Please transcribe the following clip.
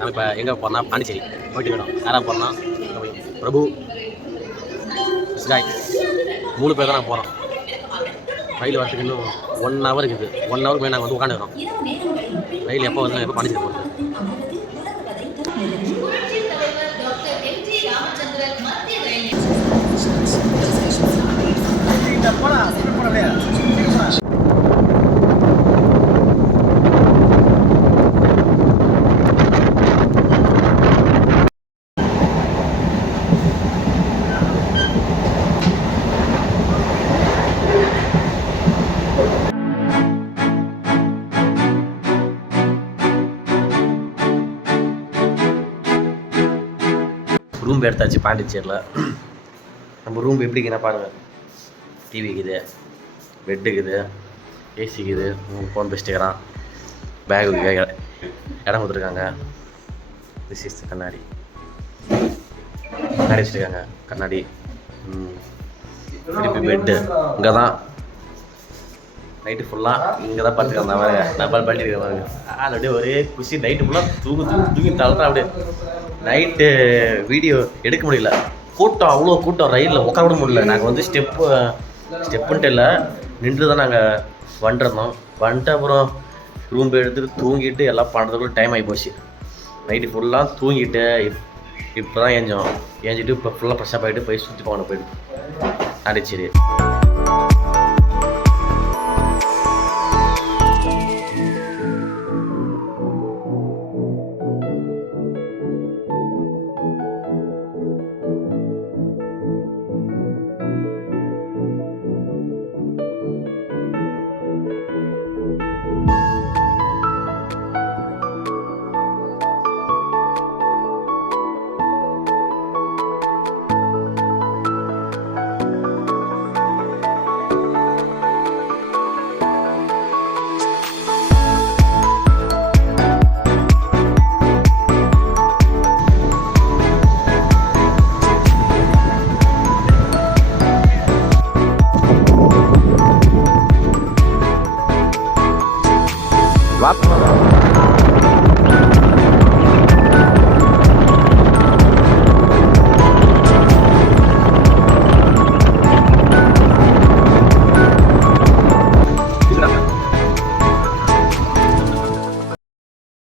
நம்ம இப்போ எங்கே போகிறோம்னா பாண்டிச்சேரி போயிட்டு இருக்கோம். யாராக போகிறோம்னா பிரபு ஸ்காய் 3 பேர் தான் நாங்கள் போகிறோம். ரயில் வரத்துக்கு இன்னும் 1 ஹவர் இருக்குது. 1 ஹவருக்கு மேலே நாங்கள் வந்து உட்காந்துக்கிறோம். ரயில் எப்போ வந்து எப்போ பாண்டிச்சேரி போகிறது. ரூம் எடுத்தாச்சு பாண்டிச்சேரியில். நம்ம ரூம் எப்படி இருக்குன்னா பாருங்கள். டிவி இருக்குது, பெட்டு இருக்குது, ஏசி இருக்குது, ஃபோன் பேசிட்டுக்கிறான், பேகு இடம் கொடுத்துருக்காங்க. திஸ் இஸ் கண்ணாடி வச்சுருக்காங்க. கண்ணாடி திருப்பி பெட்டு இங்கே தான். நைட்டு ஃபுல்லாக இங்கே தான் பார்த்துக்கிறேன். நான் பாருங்க, நான் பண்ணிட்டு பாருங்க. அப்படியே ஒரே குஷி. நைட்டு ஃபுல்லாக தூங்கி தள்ளுறேன். அப்படியே நைட்டு வீடியோ எடுக்க முடியல. கூட்டம், அவ்வளோ கூட்டம். ரயிலில் உட்கார விட முடியல. நாங்கள் வந்து ஸ்டெப்புன்ட்டு இல்லை, நின்று தான் நாங்கள் வந்துட்டு அப்புறம் ரூம் எடுத்துகிட்டு தூங்கிட்டு எல்லாம் பண்ணுறதுக்குள்ள டைம் ஆகி போச்சு. நைட்டு ஃபுல்லாக தூங்கிட்டு இப்போ தான் ஏஞ்சிட்டு இப்போ ஃபுல்லாக ஃப்ரெஷ்ஷாக போயிட்டு போய் சுற்றி போகணும். போயிட்டு பாண்டிச்சேரி. What?